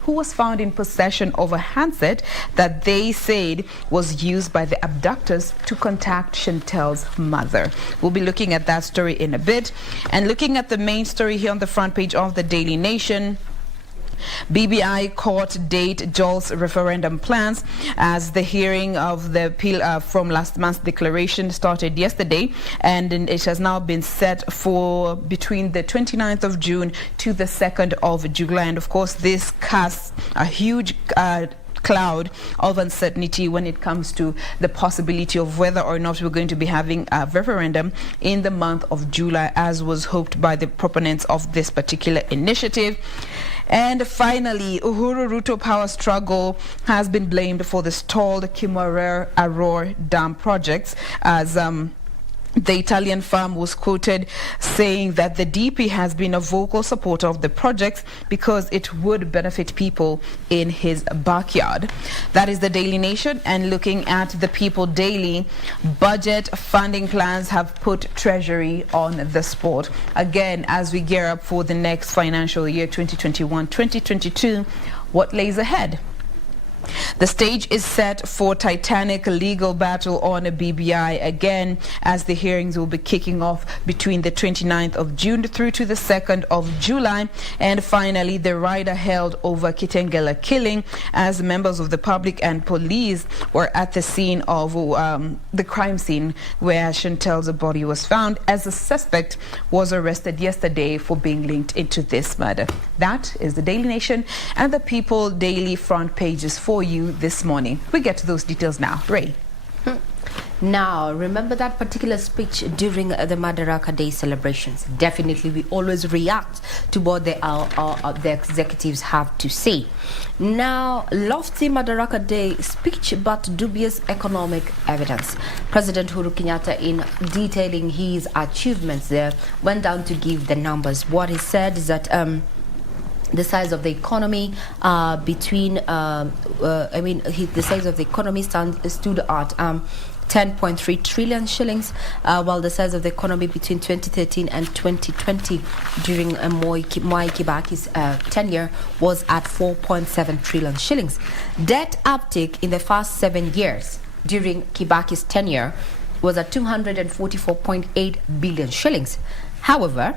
who was found in possession of a handset that they said was used by the abductors to contact Chantel's mother. We'll be looking at that story in a bit. And looking at the main story here on the front page of the Daily Nation, BBI court date jolts referendum plans as the hearing of the appeal from last month's declaration started yesterday, and it has now been set for between the 29th of June to the 2nd of July. And of course, this casts a huge cloud of uncertainty when it comes to the possibility of whether or not we're going to be having a referendum in the month of July, as was hoped by the proponents of this particular initiative. And finally, Uhuru Ruto power struggle has been blamed for the stalled Kimwarer Arroar Dam projects, as the Italian firm was quoted saying that the DP has been a vocal supporter of the projects because it would benefit people in his backyard. That is the Daily Nation. And looking at the People Daily, budget funding plans have put Treasury on the spot. Again, as we gear up for the next financial year, 2021-2022, what lays ahead? The stage is set for titanic legal battle on a BBI again, as the hearings will be kicking off between the 29th of June through to the 2nd of July. And finally, the rider held over Kitengela killing, as members of the public and police were at the scene of the crime scene where Chantel's body was found, as the suspect was arrested yesterday for being linked into this murder. That is the Daily Nation and the People Daily front pages for you this morning. We get to those details now. Ray. Now, remember that particular speech during the Madaraka Day celebrations? Definitely, we always react to what the executives have to say. Now, lofty Madaraka Day speech, but dubious economic evidence. President Uhuru Kenyatta, in detailing his achievements there, went down to give the numbers. What he said is that the size of the economy the size of the economy stood at 10.3 trillion shillings, while the size of the economy between 2013 and 2020 during Mwai Kibaki's tenure was at 4.7 trillion shillings. Debt uptake in the first 7 years during Kibaki's tenure was at 244.8 billion shillings. However,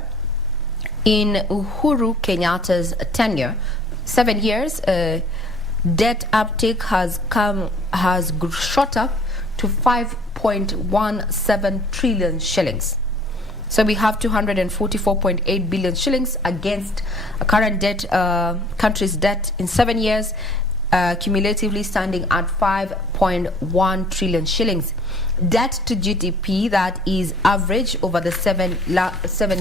in Uhuru Kenyatta's tenure, 7 years, debt uptake has shot up to 5.17 trillion shillings. So we have 244.8 billion shillings against a current debt, country's debt in 7 years, cumulatively standing at 5.1 trillion shillings. Debt to GDP, that is average over the 7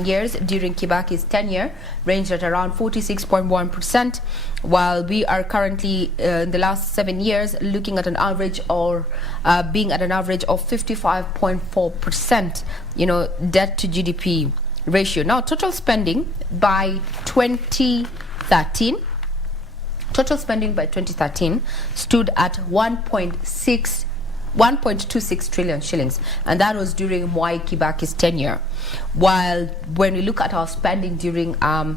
years during Kibaki's tenure, ranged at around 46.1%, while we are currently in the last 7 years looking at an average or being at an average of 55.4%, debt to GDP ratio. Now, total spending by 2013 stood at 1.26 trillion shillings, and that was during Mwai Kibaki's tenure. While when we look at our spending during by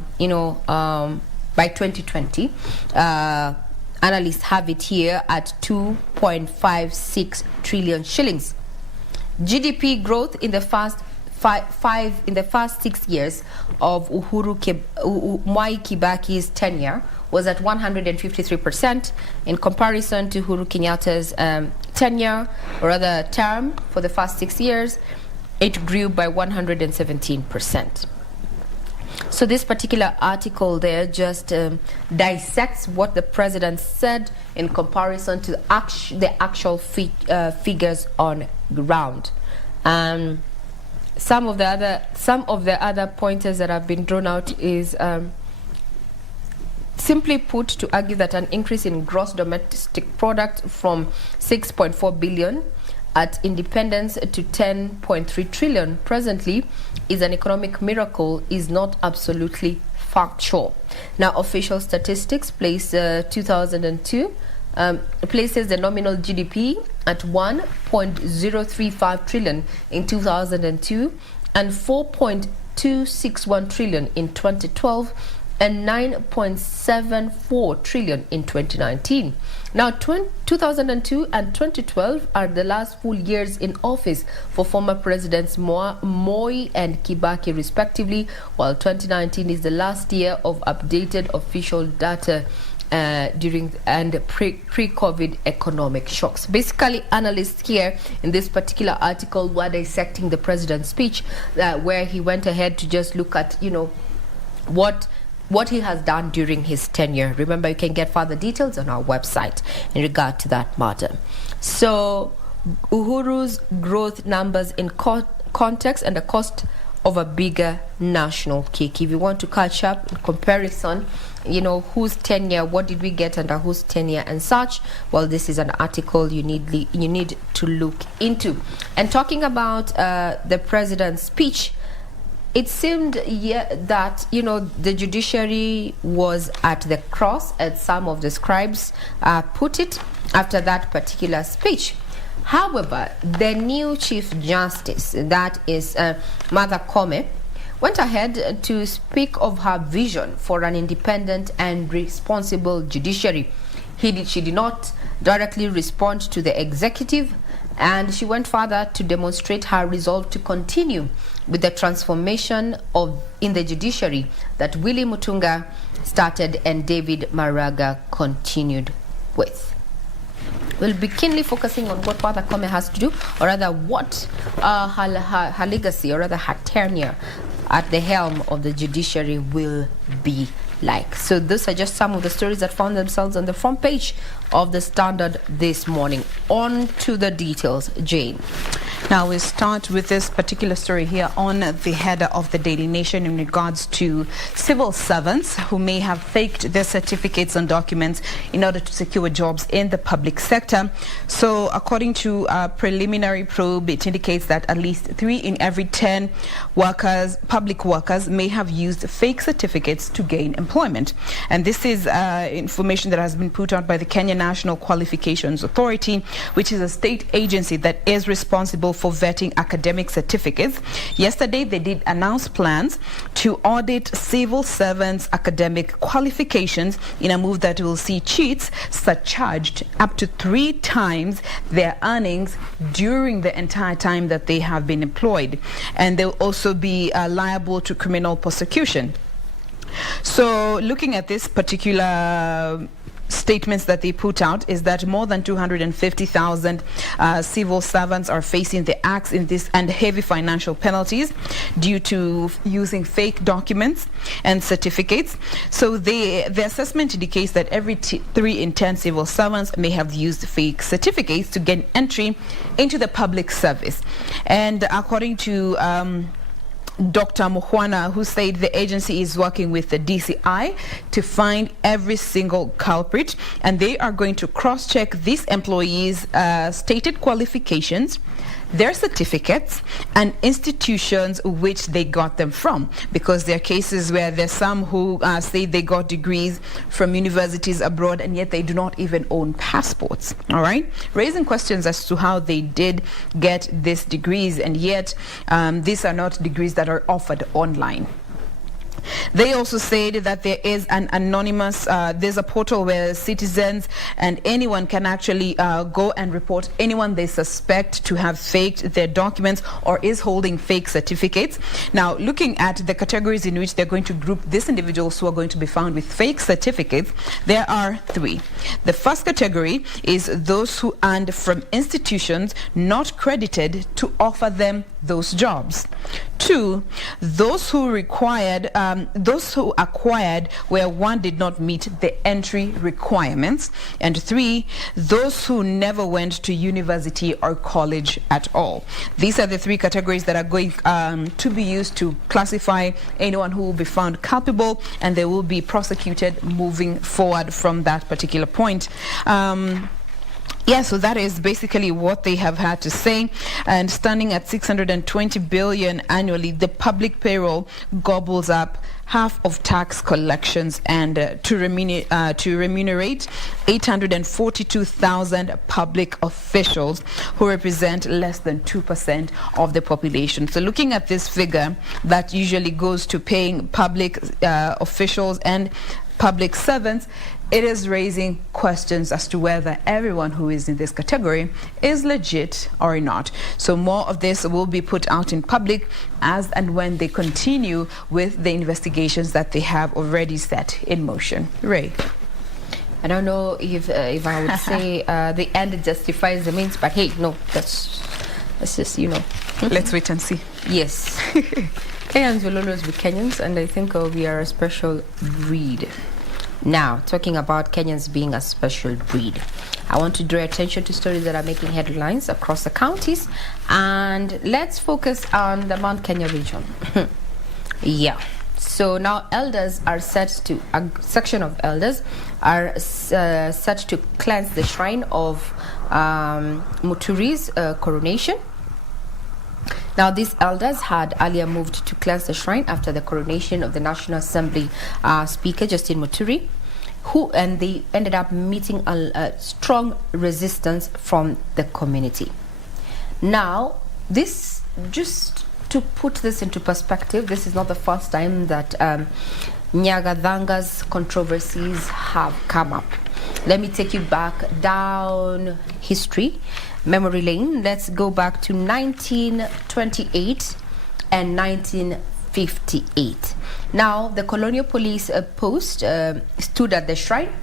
2020, analysts have it here at 2.56 trillion shillings. GDP growth in the first 6 years of Mwai Kibaki's tenure was at 153%. In comparison to Uhuru Kenyatta's tenure, or rather term, for the first 6 years, it grew by 117%. So this particular article there just dissects what the president said in comparison to the actual figures on ground. Some of the other pointers that have been drawn out is simply put, to argue that an increase in gross domestic product from 6.4 billion at independence to 10.3 trillion presently is an economic miracle is not absolutely factual. Now, official statistics place 2002 places the nominal GDP at 1.035 trillion in 2002 and 4.261 trillion in 2012, and 9.74 trillion in 2019. Now, 2002 and 2012 are the last full years in office for former presidents Moi and Kibaki respectively, while 2019 is the last year of updated official data during and pre-COVID economic shocks. Basically, analysts here in this particular article were dissecting the president's speech, where he went ahead to just look at, what he has done during his tenure. Remember, you can get further details on our website in regard to that matter. So, Uhuru's growth numbers in context and the cost of a bigger national cake. If you want to catch up in comparison, whose tenure, what did we get under whose tenure and such, well, this is an article you need to look into. And talking about the president's speech, it seemed that the judiciary was at the cross, as some of the scribes put it, after that particular speech. However, the new Chief Justice, that is Martha Koome, went ahead to speak of her vision for an independent and responsible judiciary. She did not directly respond to the executive, and she went further to demonstrate her resolve to continue with the transformation in the judiciary that Willie Mutunga started and David Maraga continued with. We'll be keenly focusing on what Martha Koome has to do, or rather what her legacy, or rather her tenure at the helm of the judiciary will be like. So those are just some of the stories that found themselves on the front page of the Standard this morning. On to the details, Jane. Now we start with this particular story here on the header of the Daily Nation in regards to civil servants who may have faked their certificates and documents in order to secure jobs in the public sector. So according to a preliminary probe, it indicates that at least 3 in every 10 public workers may have used fake certificates to gain employment. And this is information that has been put out by the Kenya National Qualifications Authority, which is a state agency that is responsible for vetting academic certificates. Yesterday, they did announce plans to audit civil servants' academic qualifications in a move that will see cheats surcharged up to 3 times their earnings during the entire time that they have been employed. And they'll also be liable to criminal prosecution. So looking at this particular statements that they put out is that more than 250,000 civil servants are facing the axe in this and heavy financial penalties due to using fake documents and certificates. So the assessment indicates that every 3 in 10 civil servants may have used fake certificates to gain entry into the public service. And according to Dr. Muhwana, who said the agency is working with the DCI to find every single culprit, and they are going to cross-check these employees' stated qualifications, their certificates, and institutions which they got them from, because there are cases where there's some who say they got degrees from universities abroad and yet they do not even own passports. All right, raising questions as to how they did get these degrees, and yet these are not degrees that are offered online. They also said that there is an anonymous, there's a portal where citizens and anyone can actually go and report anyone they suspect to have faked their documents or is holding fake certificates. Now, looking at the categories in which they're going to group these individuals who are going to be found with fake certificates, there are 3. The first category is those who earned from institutions not credited to offer them those jobs. 2, those who acquired where one did not meet the entry requirements. And 3, those who never went to university or college at all. These are the 3 categories that are going to be used to classify anyone who will be found culpable, and they will be prosecuted moving forward from that particular point. Yeah, so that is basically what they have had to say. And standing at 620 billion annually, the public payroll gobbles up half of tax collections and to remunerate 842,000 public officials who represent less than 2% of the population. So looking at this figure that usually goes to paying public officials and public servants, it is raising questions as to whether everyone who is in this category is legit or not. So more of this will be put out in public as and when they continue with the investigations that they have already set in motion. Ray. I don't know if I would say the end justifies the means, but hey, no, that's just, you know. Let's wait and see. Yes. Kenyans will always be Kenyans, and I think we are a special breed. Now, talking about Kenyans being a special breed, I want to draw attention to stories that are making headlines across the counties, and let's focus on the Mount Kenya region. Yeah. So now elders are set to, a section of elders are set to cleanse the shrine of Muturi's coronation. Now, these elders had earlier moved to cleanse the shrine after the coronation of the National Assembly Speaker, Justin Muturi, and they ended up meeting a strong resistance from the community. Now, this, just to put this into perspective, this is not the first time that Nyagathanga's controversies have come up. Let me take you back down history, memory lane. Let's go back to 1928 and 1958. Now, the colonial police post stood at the shrine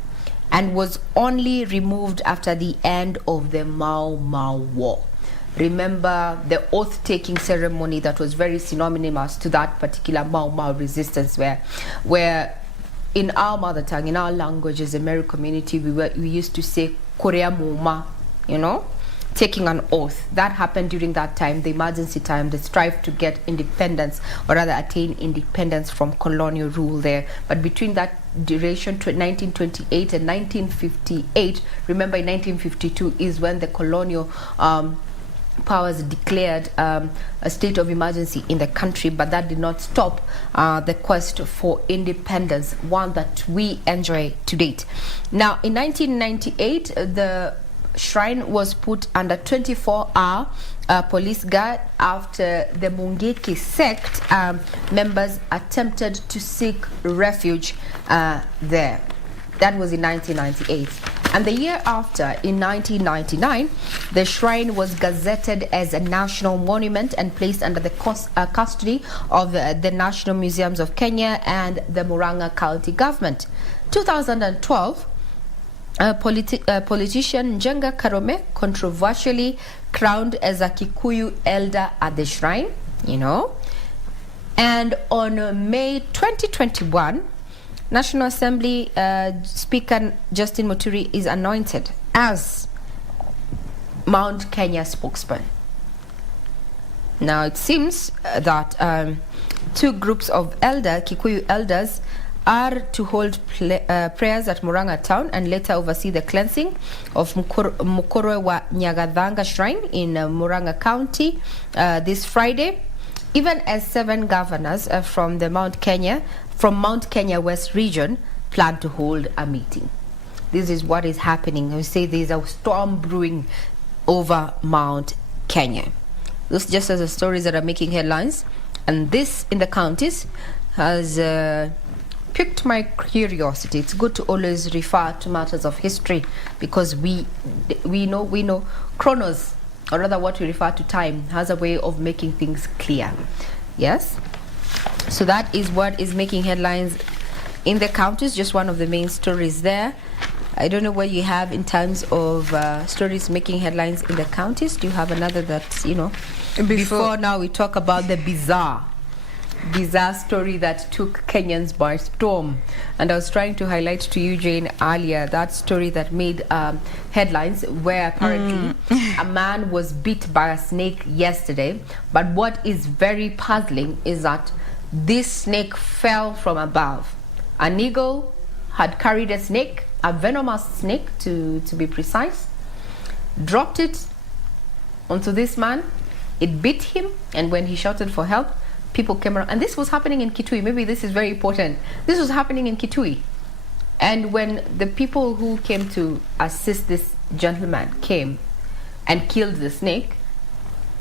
and was only removed after the end of the Mau Mau War. Remember the oath-taking ceremony that was very synonymous to that particular Mau Mau resistance, where in our mother tongue, in our language as a Meru community, we used to say Korea Muma, you know, taking an oath. That happened during that time, the emergency time, the strive to get independence, or rather attain independence from colonial rule there. But between that duration to 1928 and 1958, remember in 1952 is when the colonial powers declared a state of emergency in the country, but that did not stop the quest for independence, one that we enjoy to date. Now, in 1998, the shrine was put under 24-hour police guard after the Mungeki sect members attempted to seek refuge there. That was in 1998. And the year after, in 1999, the shrine was gazetted as a national monument and placed under the custody of the National Museums of Kenya and the Murang'a County government. 2012, politician Njenga Karome controversially crowned as a Kikuyu elder at the shrine, you know. And on May 2021, National Assembly Speaker Justin Muturi is anointed as Mount Kenya spokesman. Now it seems that two groups of Kikuyu elders are to hold prayers at Murang'a town and later oversee the cleansing of Mukoro wa Nyagathanga shrine in Murang'a County this Friday, even as 7 governors from Mount Kenya West region plan to hold a meeting. This is what is happening. We say there's a storm brewing over Mount Kenya. This just as the stories that are making headlines, and this in the counties has piqued my curiosity. It's good to always refer to matters of history because we know chronos, or rather what we refer to time, has a way of making things clear. Yes? So that is what is making headlines in the counties, just one of the main stories there. I don't know what you have in terms of stories making headlines in the counties. Do you have another that, you know? Before now we talk about the bizarre story that took Kenyans by storm. And I was trying to highlight to you, Jane, earlier, that story that made headlines where apparently a man was bit by a snake yesterday. But what is very puzzling is that this snake fell from above. An eagle had carried a snake, a venomous snake to be precise, dropped it onto this man. It bit him, and when he shouted for help, people came around, and this was happening in Kitui. Maybe this is very important. This was happening in Kitui. And when the people who came to assist this gentleman came and killed the snake,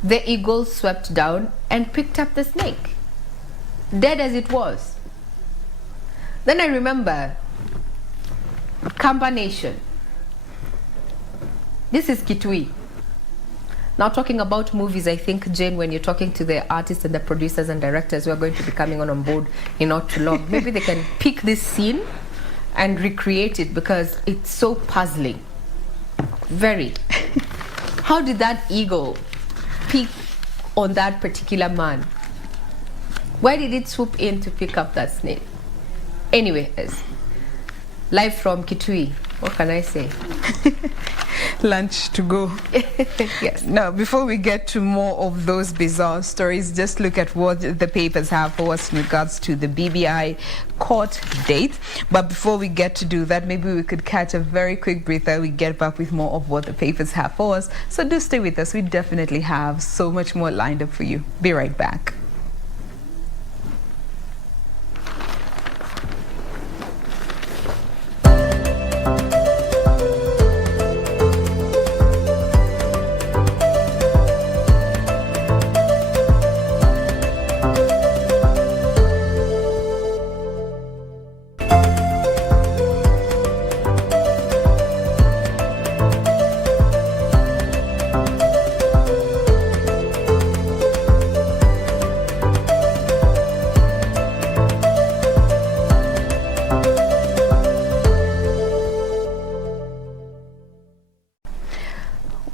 the eagle swept down and picked up the snake, dead as it was. Then I remember Kamba Nation. This is Kitui. Now, talking about movies, I think, Jane, when you're talking to the artists and the producers and directors who are going to be coming on board in not too long, maybe they can pick this scene and recreate it, because it's so puzzling. Very. How did that eagle pick on that particular man? Why did it swoop in to pick up that snake? Anyways, live from Kitui. What can I say? Lunch to go. Yes. Now, before we get to more of those bizarre stories, just look at what the papers have for us in regards to the BBI court date. But before we get to do that, maybe we could catch a very quick breather. We get back with more of what the papers have for us. So do stay with us. We definitely have so much more lined up for you. Be right back.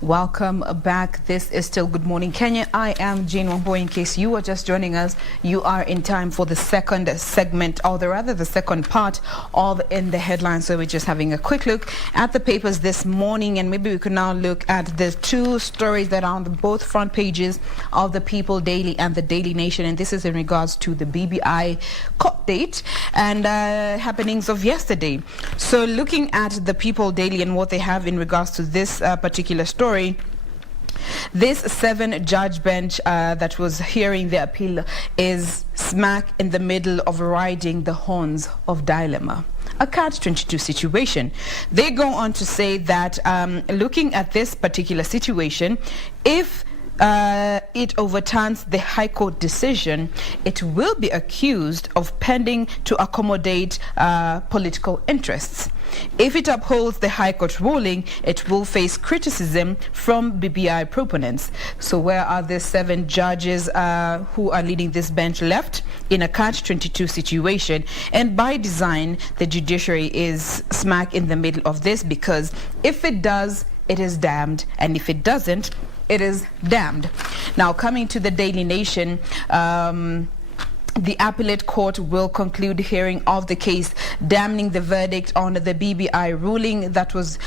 Welcome back. This is still Good Morning Kenya. I am Jain Wambui. In case you are just joining us, you are in time for the second segment, or rather the second part of In the Headlines. So we're just having a quick look at the papers this morning, and maybe we can now look at the two stories that are on both front pages of the People Daily and the Daily Nation, and this is in regards to the BBI court date and happenings of yesterday. So looking at the People Daily and what they have in regards to this particular story, this 7-judge bench that was hearing the appeal is smack in the middle of riding the horns of dilemma. A catch-22 situation. They go on to say that looking at this particular situation, if it overturns the High Court decision, it will be accused of pending to accommodate political interests. If it upholds the High Court ruling, it will face criticism from BBI proponents. So where are the 7 judges who are leading this bench left in a catch-22 situation? And by design, the judiciary is smack in the middle of this, because if it does, it is damned, and if it doesn't, it is damned. Now, coming to the Daily Nation, the appellate court will conclude hearing of the case, damning the verdict on the BBI ruling that was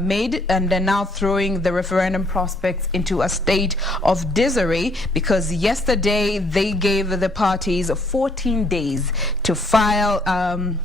made, and they're now throwing the referendum prospects into a state of disarray, because yesterday they gave the parties 14 days to file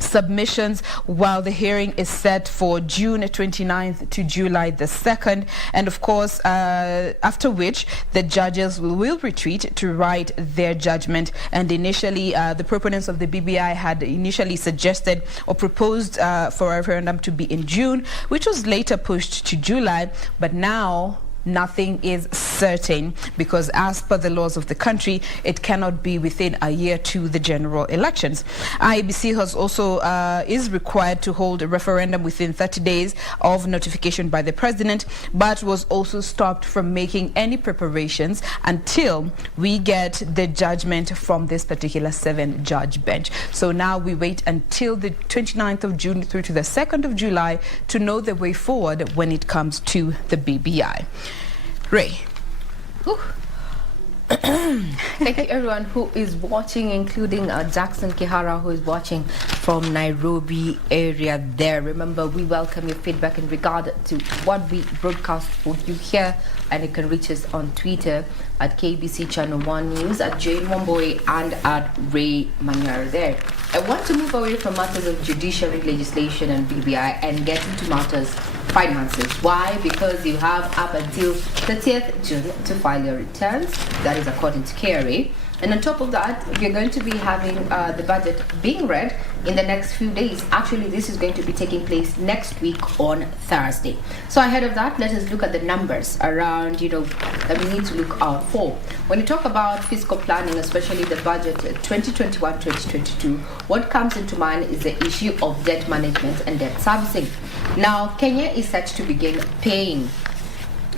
submissions, while the hearing is set for June 29th to July the 2nd, and of course after which the judges will retreat to write their judgment. And initially the proponents of the BBI had initially suggested or proposed for a referendum to be in June, which was later pushed to July, but now nothing is certain, because as per the laws of the country, it cannot be within a year to the general elections. IEBC has also is required to hold a referendum within 30 days of notification by the president, but was also stopped from making any preparations until we get the judgment from this particular 7-judge bench. So now we wait until the 29th of June through to the 2nd of July to know the way forward when it comes to the BBI. Ray. Thank you everyone who is watching, including Jackson Kihara, who is watching from Nairobi area there. Remember, we welcome your feedback in regard to what we broadcast for you here, and you can reach us on Twitter at KBC Channel 1 News, at Jain Wambui, and at Ray Manyara there. I want to move away from matters of judiciary, legislation and BBI and get into matters finances. Why? Because you have up until 30th June to file your returns. That is according to KRA. And on top of that, we're going to be having the budget being read in the next few days. Actually, this is going to be taking place next week on Thursday. So ahead of that, let us look at the numbers around, that we need to look out for. When you talk about fiscal planning, especially the budget 2021-2022, what comes into mind is the issue of debt management and debt servicing. Now, Kenya is set to begin paying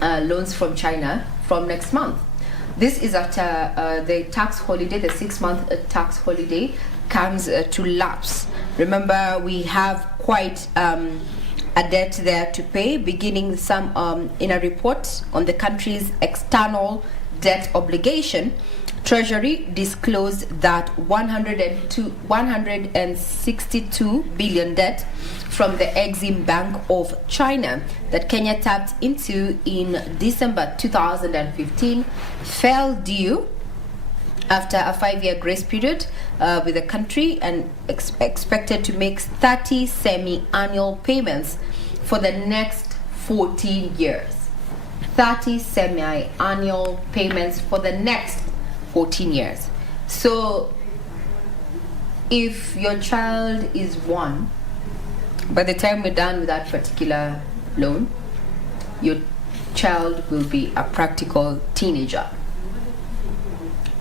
loans from China from next month. This is after the tax holiday, the 6-month tax holiday comes to lapse. Remember, we have quite a debt there to pay, beginning in a report on the country's external debt obligation. Treasury disclosed that 162 billion debt from the Exim Bank of China that Kenya tapped into in December 2015 fell due after a 5-year grace period with the country, and expected to make 30 semi-annual payments for the next 14 years. 30 semi-annual payments for the next 14 years. So if your child is 1, by the time we're done with that particular loan, your child will be a practical teenager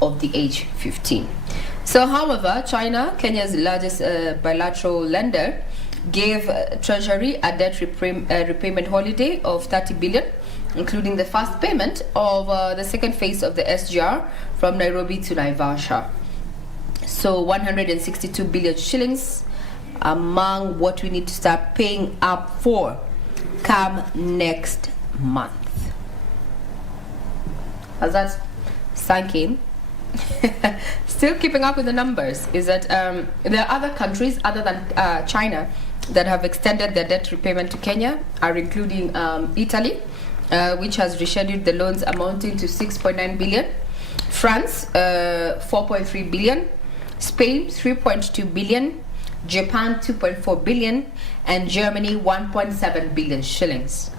of the age 15. So, however, China, Kenya's largest bilateral lender, gave Treasury a debt repayment holiday of 30 billion, including the first payment of the second phase of the SGR from Nairobi to Naivasha. So 162 billion shillings among what we need to start paying up for come next month. Has that sunk in? Still keeping up with the numbers is that there are other countries other than China that have extended their debt repayment to Kenya, are including Italy, which has rescheduled the loans amounting to 6.9 billion, France 4.3 billion, Spain 3.2 billion, Japan 2.4 billion, and Germany 1.7 billion shillings.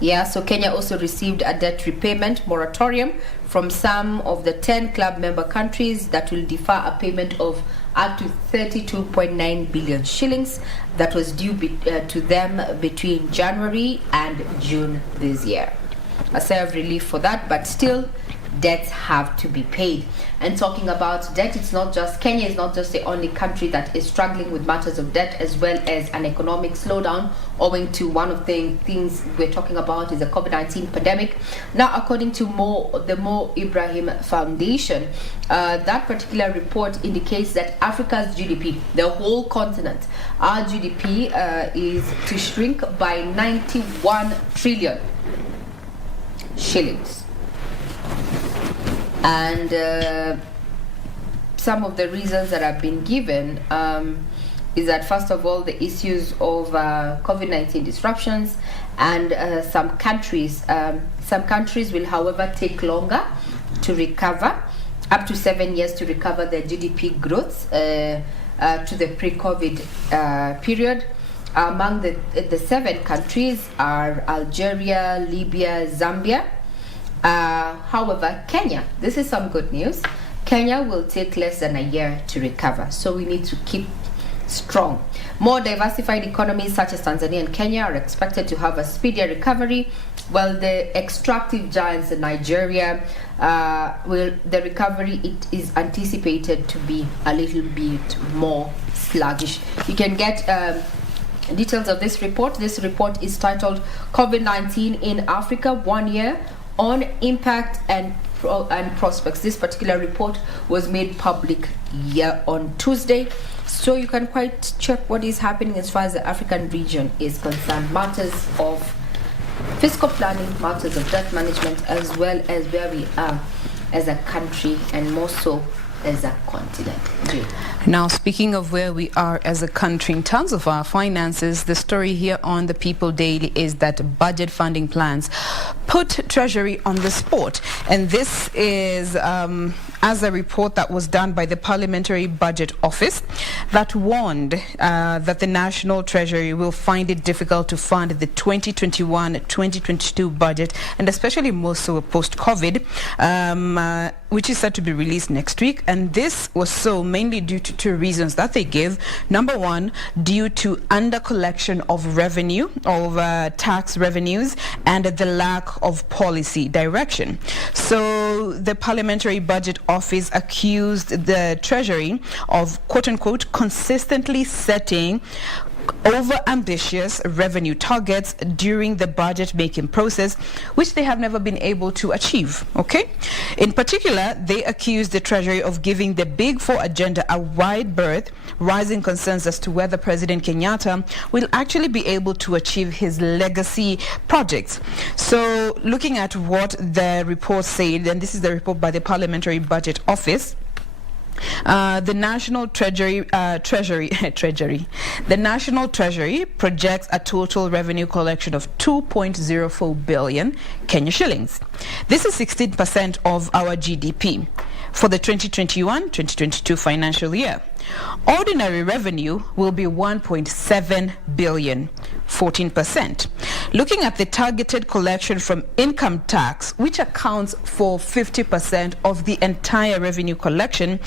Yeah, so Kenya also received a debt repayment moratorium from some of the 10 club member countries that will defer a payment of up to 32.9 billion shillings that was due to them between January and June this year. A sigh of relief for that, but still debts have to be paid. And talking about debt, it's not just Kenya is not just the only country that is struggling with matters of debt, as well as an economic slowdown owing to one of the things we're talking about is the COVID-19 pandemic. Now, according to the Mo Ibrahim Foundation, that particular report indicates that Africa's GDP, the whole continent, our GDP is to shrink by 91 trillion shillings. And some of the reasons that have been given is that, first of all, the issues of COVID-19 disruptions, and some countries will, however, take longer to recover, up to 7 years to recover their GDP growth to the pre-COVID period. Among the 7 countries are Algeria, Libya, Zambia. However, Kenya, this is some good news. Kenya will take less than a year to recover, so we need to keep strong. More diversified economies such as Tanzania and Kenya are expected to have a speedier recovery, while the extractive giants in Nigeria, the recovery is anticipated to be a little bit more sluggish. You can get details of this report. This report is titled COVID-19 in Africa, 1 year on impact and prospects. This particular report was made public on Tuesday, so you can quite check what is happening as far as the African region is concerned. Matters of fiscal planning, matters of debt management, as well as where we are as a country, and more so as a continent. Now, speaking of where we are as a country in terms of our finances, the story here on the People Daily is that budget funding plans put Treasury on the spot. And this is as a report that was done by the Parliamentary Budget Office that warned that the National Treasury will find it difficult to fund the 2021-2022 budget, and especially more so post-COVID, which is set to be released next week. And this was so mainly due to two reasons that they give. Number one, due to under collection of revenue, of tax revenues, and the lack of policy direction. So the Parliamentary Budget Office accused the Treasury of, quote unquote, consistently setting over-ambitious revenue targets during the budget-making process, which they have never been able to achieve, okay? In particular, they accused the Treasury of giving the Big Four agenda a wide berth, raising concerns as to whether President Kenyatta will actually be able to achieve his legacy projects. So, looking at what the report said, and this is the report by the Parliamentary Budget Office, the National Treasury projects a total revenue collection of 2.04 billion Kenya shillings. This is 16% of our GDP for the 2021-2022 financial year. Ordinary revenue will be 1.7 billion, 14%. Looking at the targeted collection from income tax, which accounts for 50% of the entire revenue collection,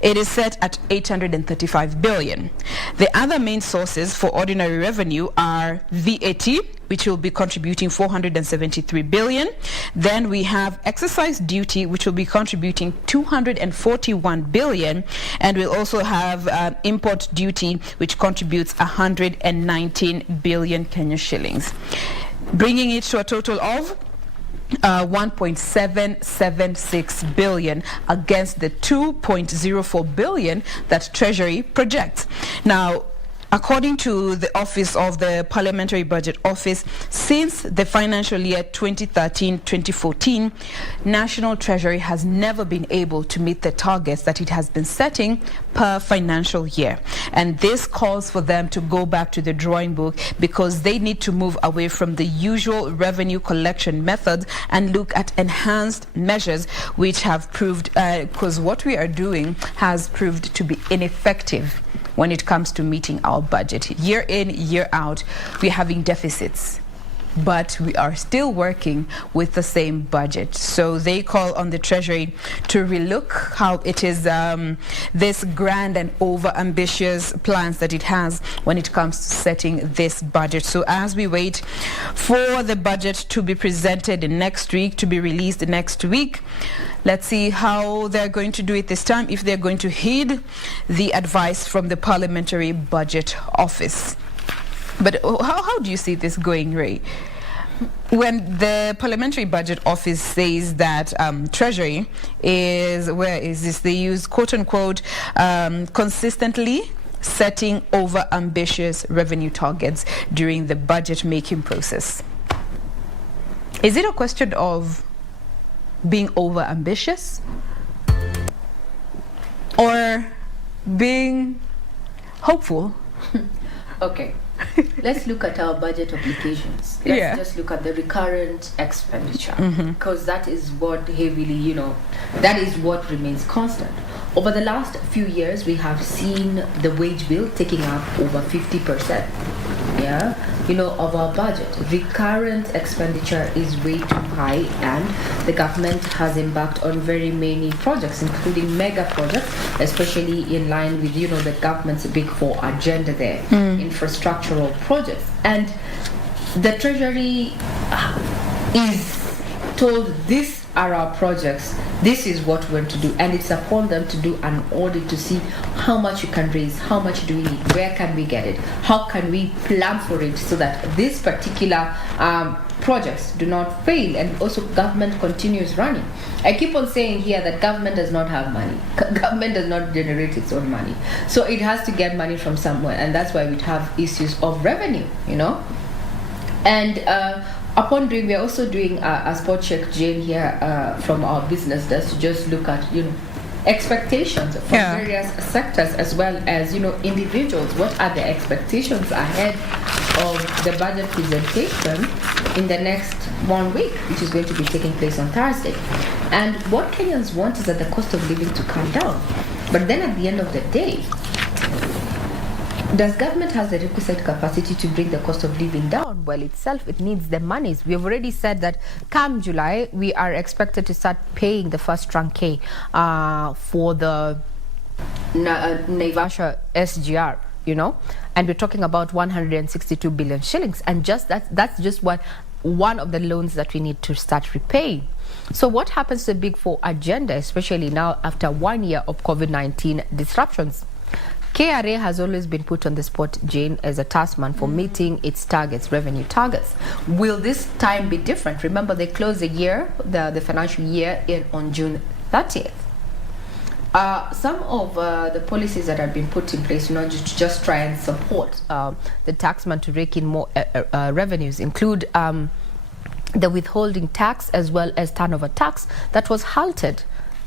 it is set at 835 billion. The other main sources for ordinary revenue are VAT, which will be contributing 473 billion. Then we have excise duty, which will be contributing 241 billion. And we'll also have import duty, which contributes 119 billion Kenya shillings, bringing it to a total of 1.776 billion against the 2.04 billion that Treasury projects. Now, according to the Office of the Parliamentary Budget Office, since the financial year 2013-2014, National Treasury has never been able to meet the targets that it has been setting per financial year. And this calls for them to go back to the drawing board, because they need to move away from the usual revenue collection methods and look at enhanced measures, which have proved, because what we are doing has proved to be ineffective when it comes to meeting our budget. Year in, year out, we're having deficits, but we are still working with the same budget. So they call on the Treasury to relook how it is this grand and over-ambitious plans that it has when it comes to setting this budget. So as we wait for the budget to be presented next week, to be released next week, let's see how they're going to do it this time, if they're going to heed the advice from the Parliamentary Budget Office. But how do you see this going, Ray? When the Parliamentary Budget Office says that Treasury is, where is this? They use, quote unquote, consistently setting over ambitious revenue targets during the budget making process. Is it a question of being over ambitious or being hopeful? Okay. Let's look at our budget applications. Let's just look at the recurrent expenditure, because that is what heavily, that is what remains constant. Over the last few years, we have seen the wage bill taking up over 50%. Of our budget. Recurrent expenditure is way too high, and the government has embarked on very many projects, including mega projects, especially in line with the government's Big Four agenda there, infrastructural projects. And the Treasury is told, these are our projects, this is what we're going to do, and it's upon them to do an audit to see how much you can raise, how much do we need, where can we get it, how can we plan for it, so that these particular projects do not fail, and also government continues running. I keep on saying here that government does not have money. Government does not generate its own money, so it has to get money from somewhere, and that's why we have issues of revenue, and we are also doing a spot check, Jain, here from our business desk, to just look at expectations from various sectors as well as, individuals. What are the expectations ahead of the budget presentation in the next 1 week, which is going to be taking place on Thursday? And what Kenyans want is that the cost of living to come down. But then at the end of the day, does government has the requisite capacity to bring the cost of living down? Well, it needs the monies. We have already said that come July, we are expected to start paying the first trunque for the Naivasha SGR, and we're talking about 162 billion shillings. And that's just one of the loans that we need to start repaying. So what happens to the Big Four agenda, especially now after 1 year of COVID-19 disruptions? KRA has always been put on the spot, Jain, as a taskman for meeting its targets, revenue targets. Will this time be different? Remember, they closed the year, the financial year, on June 30th. Some of the policies that have been put in place, just try and support the taxman to rake in more revenues include the withholding tax as well as turnover tax that was halted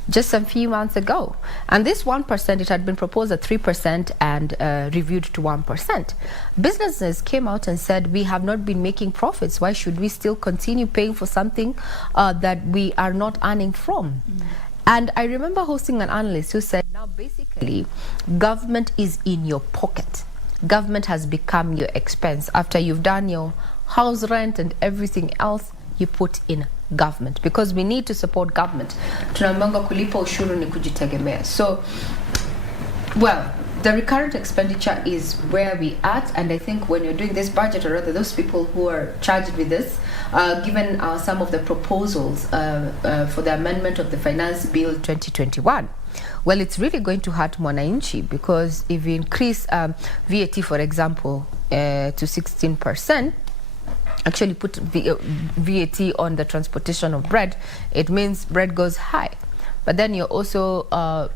just a few months ago. And this 1%, it had been proposed at 3% and reviewed to 1%. Businesses came out and said, we have not been making profits. Why should we still continue paying for something that we are not earning from? And I remember hosting an analyst who said, now basically, government is in your pocket. Government has become your expense. After you've done your house rent and everything else, you put in government, because we need to support government. Tunaambiwa kulipa ushuru ni kujitegemea. So, well, the recurrent expenditure is where we at, and I think when you're doing this budget, or rather those people who are charged with this, given some of the proposals for the amendment of the Finance Bill 2021, well, it's really going to hurt mwananchi, because if you increase VAT, for example, to 16%, actually put VAT on the transportation of bread, it means bread goes high. But then you're also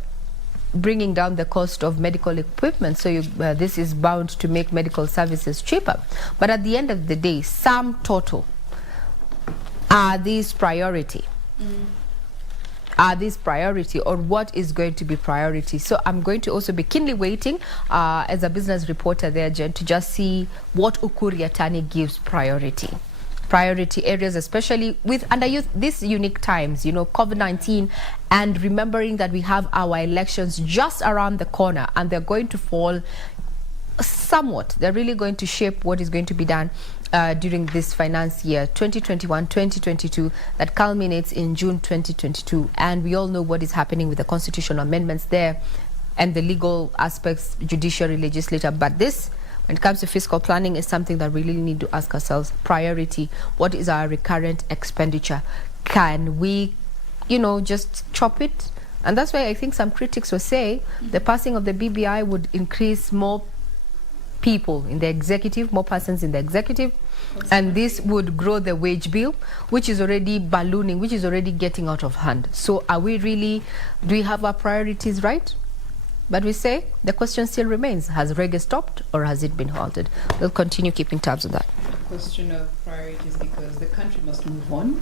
bringing down the cost of medical equipment, so this is bound to make medical services cheaper. But at the end of the day, sum total, are these priority? Are these priority, or what is going to be priority? So I'm going to also be keenly waiting as a business reporter there, Jen, to just see what Ukur Yatani gives priority areas, especially under these unique times, COVID-19, and remembering that we have our elections just around the corner, and they're going to fall somewhat. They're really going to shape what is going to be done during this finance year 2021-2022 that culminates in June 2022. And we all know what is happening with the constitutional amendments there and the legal aspects, judiciary, legislature. But this, when it comes to fiscal planning, is something that we really need to ask ourselves. Priority: what is our recurrent expenditure? Can we, just chop it? And that's why I think some critics will say the passing of the BBI would increase more people in the executive, more persons in the executive, and this would grow the wage bill, which is already ballooning, which is already getting out of hand. So do we have our priorities right? But we say the question still remains: has reggae stopped, or has it been halted? We'll continue keeping tabs on that. Question of priorities, because the country must move on,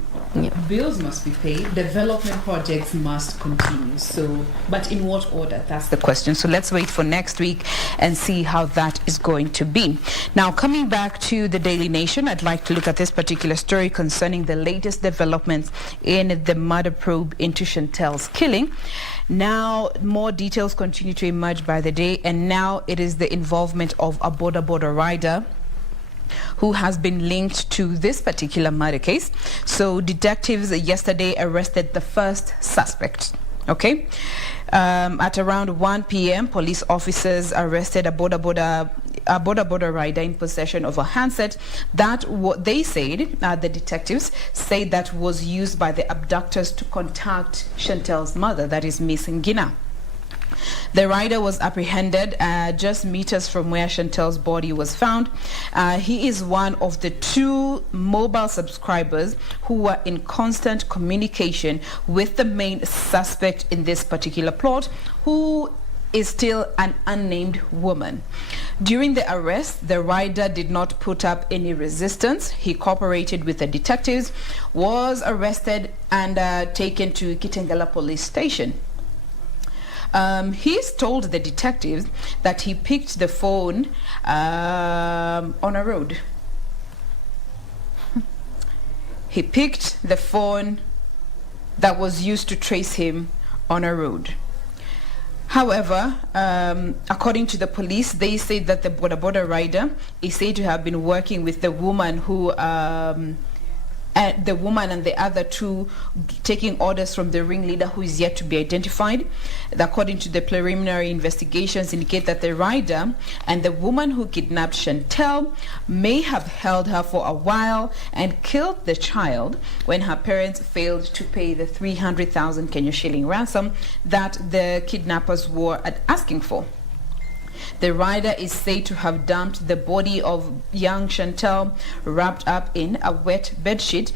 bills must be paid, development projects must continue. So, but in what order? That's the question. So let's wait for next week and see how that is going to be. Now, coming back to the Daily Nation, I'd like to look at this particular story concerning the latest developments in the murder probe into Chantel's killing. Now, more details continue to emerge by the day, and now it is the involvement of a border rider who has been linked to this particular murder case. So detectives yesterday arrested the first suspect. Okay, at around 1 p.m., police officers arrested a border rider in possession of a handset that what they said, the detectives say, that was used by the abductors to contact Chantel's mother, that is Miss Regina. The rider was apprehended just meters from where Chantel's body was found. He is one of the 2 mobile subscribers who were in constant communication with the main suspect in this particular plot, who is still an unnamed woman. During the arrest, the rider did not put up any resistance. He cooperated with the detectives, was arrested and taken to Kitengela police station. He's told the detectives that he picked the phone on a road. He picked the phone that was used to trace him on a road. However, according to the police, they say that the boda rider is said to have been working with the woman who the woman and the other two taking orders from the ringleader, who is yet to be identified. According to the preliminary investigations, indicate that the rider and the woman who kidnapped Chantel may have held her for a while and killed the child when her parents failed to pay the 300,000 Kenya shilling ransom that the kidnappers were asking for. The rider is said to have dumped the body of young Chantel wrapped up in a wet bedsheet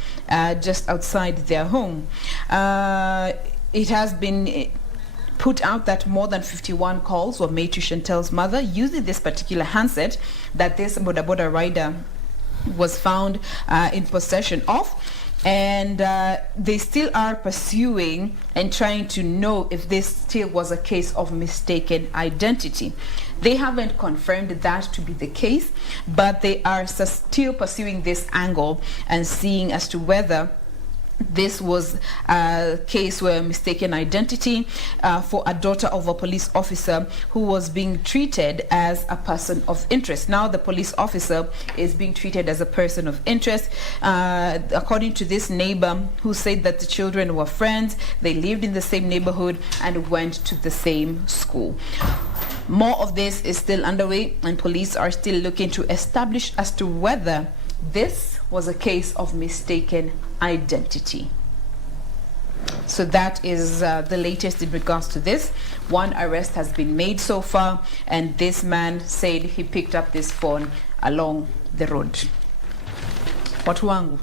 just outside their home. It has been put out that more than 51 calls were made to Chantel's mother using this particular handset that this boda rider was found in possession of. And they still are pursuing and trying to know if this still was a case of mistaken identity. They haven't confirmed that to be the case, but they are still pursuing this angle and seeing as to whether this was a case where mistaken identity for a daughter of a police officer who was being treated as a person of interest. Now the police officer is being treated as a person of interest. According to this neighbor who said that the children were friends, they lived in the same neighborhood and went to the same school. More of this is still underway, and police are still looking to establish as to whether this was a case of mistaken identity. So that is the latest in regards to this. One arrest has been made so far, and this man said he picked up this phone along the road. Watu wangu.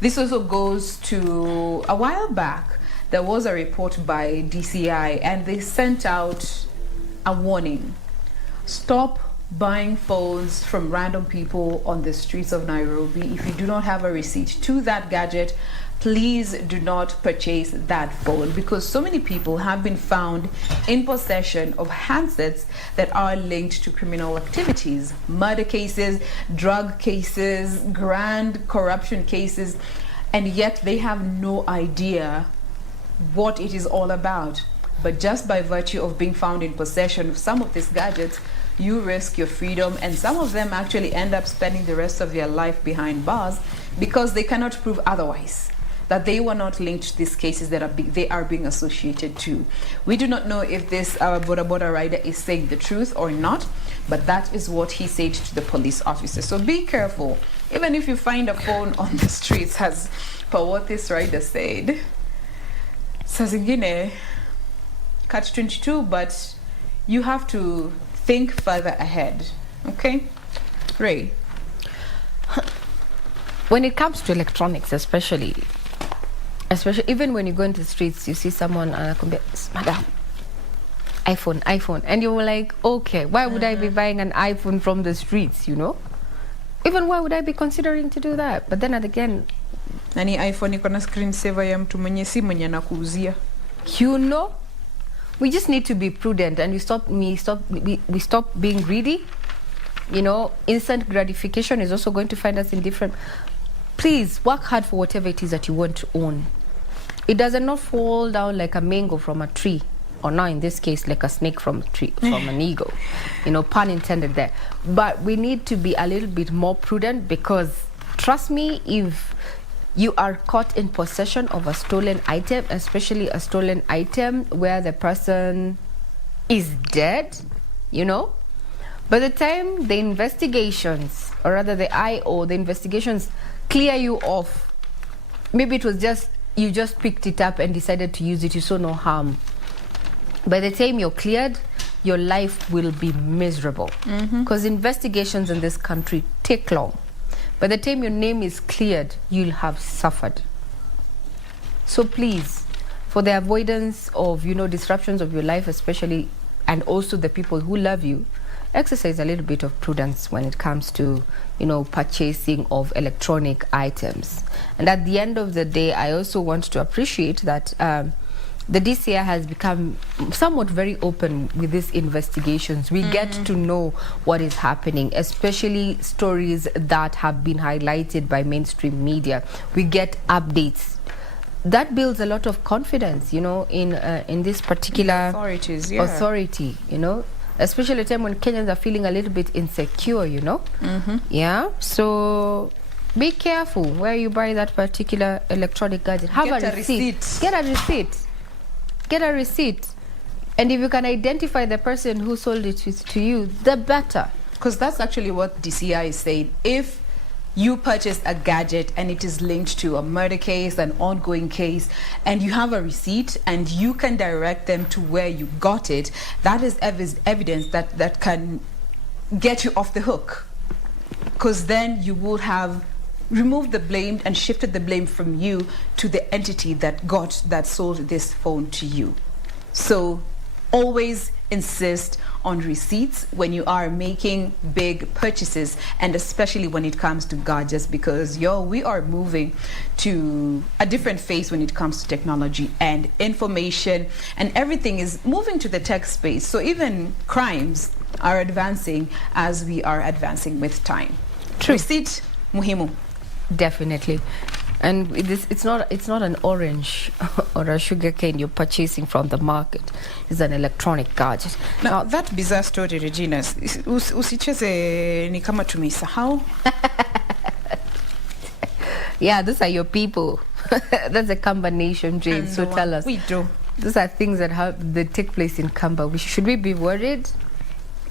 This also goes to a while back. There was a report by DCI, and they sent out a warning. Stop buying phones from random people on the streets of Nairobi. If you do not have a receipt to that gadget, please do not purchase that phone, because so many people have been found in possession of handsets that are linked to criminal activities, murder cases, drug cases, grand corruption cases, and yet they have no idea what it is all about. But just by virtue of being found in possession of some of these gadgets, you risk your freedom, and some of them actually end up spending the rest of their life behind bars because they cannot prove otherwise, that they were not linked to these cases that they are being associated to. We do not know if this boda rider is saying the truth or not, but that is what he said to the police officer. So be careful. Even if you find a phone on the streets, as per what this rider said, saa zingine catch 22, but you have to think further ahead. Okay, Ray? When it comes to electronics, especially even when you go into the streets, you see someone madam, iPhone, and you're like, okay, why would I be buying an iPhone from the streets, you know? Even why would I be considering to do that? But then again, nani iPhone iko na screen saver ya mtu mwenye si mwenye anakuuzia, you know? We just need to be prudent, and we stop being greedy. You know, instant gratification is also going to find us in different. Please work hard for whatever it is that you want to own. It does not fall down like a mango from a tree, or now in this case like a snake from a tree, from an eagle. You know, pun intended there. But we need to be a little bit more prudent, because trust me, if you are caught in possession of a stolen item, especially a stolen item where the person is dead, you know, by the time the investigations, or rather the IO, the investigations clear you off, maybe it was just, you just picked it up and decided to use it, you saw no harm. By the time you're cleared, your life will be miserable, because investigations in this country take long. By the time your name is cleared, you'll have suffered. So please, for the avoidance of, you know, disruptions of your life especially, and also the people who love you, exercise a little bit of prudence when it comes to, you know, purchasing of electronic items. And at the end of the day, I also want to appreciate that the DCI has become somewhat very open with these investigations. We get to know what is happening, especially stories that have been highlighted by mainstream media. We get updates. That builds a lot of confidence, you know, in this particular authority, you know, especially at a time when Kenyans are feeling a little bit insecure, you know. Yeah, so be careful where you buy that particular electronic gadget. Have a receipt. Get a receipt. Get a receipt. And if you can identify the person who sold it to you, the better. Because that's actually what DCI is saying. If you purchase a gadget and it is linked to a murder case, an ongoing case, and you have a receipt and you can direct them to where you got it, that is evidence that can get you off the hook. Because then you would have removed the blame and shifted the blame from you to the entity that sold this phone to you. So always insist on receipts when you are making big purchases, and especially when it comes to gadgets, because we are moving to a different phase when it comes to technology and information, and everything is moving to the tech space. So even crimes are advancing as we are advancing with time. True. Receipt muhimu. Definitely. And it's not an orange or a sugar cane you're purchasing from the market. It's an electronic gadget. Now that bizarre story, Regina, usicheze ni kama tumeisahau. Yeah, those are your people. That's a Kamba nation, Jain. So tell us. We do. Those are things that take place in Kamba. Should we be worried?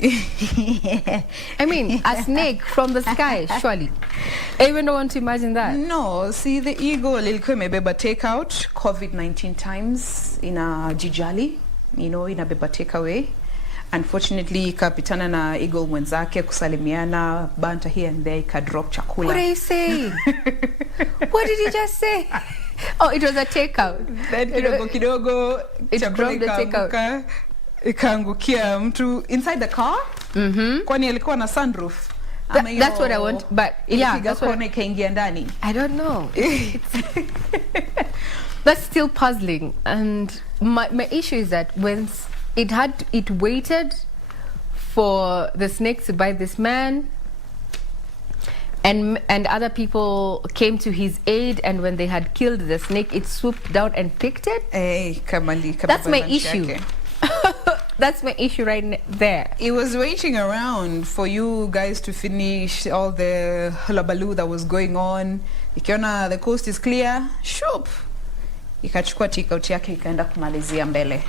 I mean, a snake from the sky, surely. I even don't want to imagine that. No, see, the eagle ilikuwa imebeba takeout COVID-19 times in a jijali, you know, inabeba takeaway. Unfortunately, ikapitana na eagle mwenzake kusalimiana, banta here and there, ikadrop chakula. What are you saying? What did you just say? Oh, it was a takeout. Then kidogo it dropped the takeout. Ikaangukia mtu inside the car. Kwani alikuwa na sunroof. That's what I want, but yeah, that's what ikaingia ndani. I don't know. That's still puzzling, and my issue is that when it waited for the snake to bite this man, and other people came to his aid, and when they had killed the snake, it swooped down and picked it. That's my issue. That's my issue right there. It was waiting around for you guys to finish all the hullabaloo that was going on. Ikiona the coast is clear, shoop, ikachukua takeout yake ikaenda kumalizia mbele.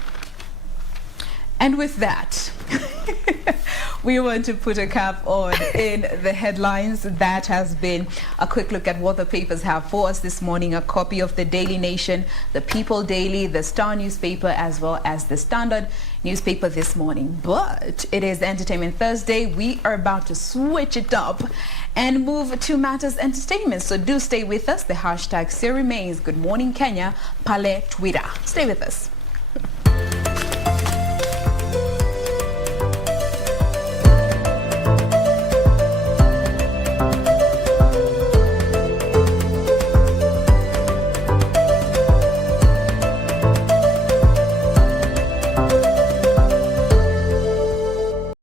And with that, we want to put a cap on in the headlines. That has been a quick look at what the papers have for us this morning. A copy of the Daily Nation, the People Daily, the Star newspaper, as well as the Standard newspaper this morning. But it is Entertainment Thursday. We are about to switch it up and move to matters entertainment. So do stay with us. The hashtag still remains Good Morning Kenya, Pale Twitter. Stay with us.